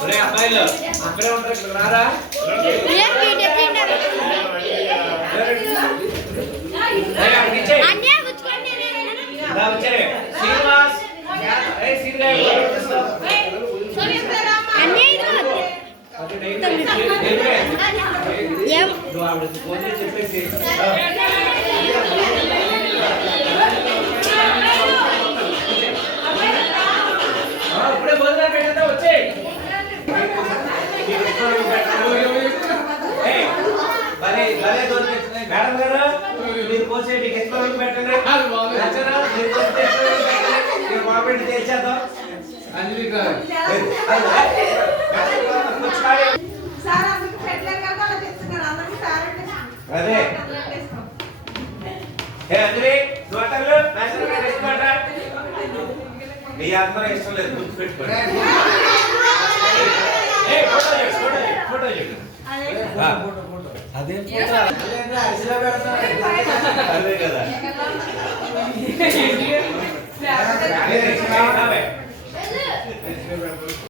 అబ్బాయిలు అక్కడే ఉంటారు ఇక్కడ రారా శ్రీనివాస్ చెప్పేసి ఇప్పుడే భోజనం పెట్టేదా వచ్చే మేడం గారు మీరు కోసే మీకు ఎక్స్ప్లోర్ పెట్టండి కామెంట్ చేసేద్దాం అదే అంజలి నీ అందరూ ఇష్టం లేదు గుర్తు పెట్టుకోండి ఫోటో చెప్పు అదే కదా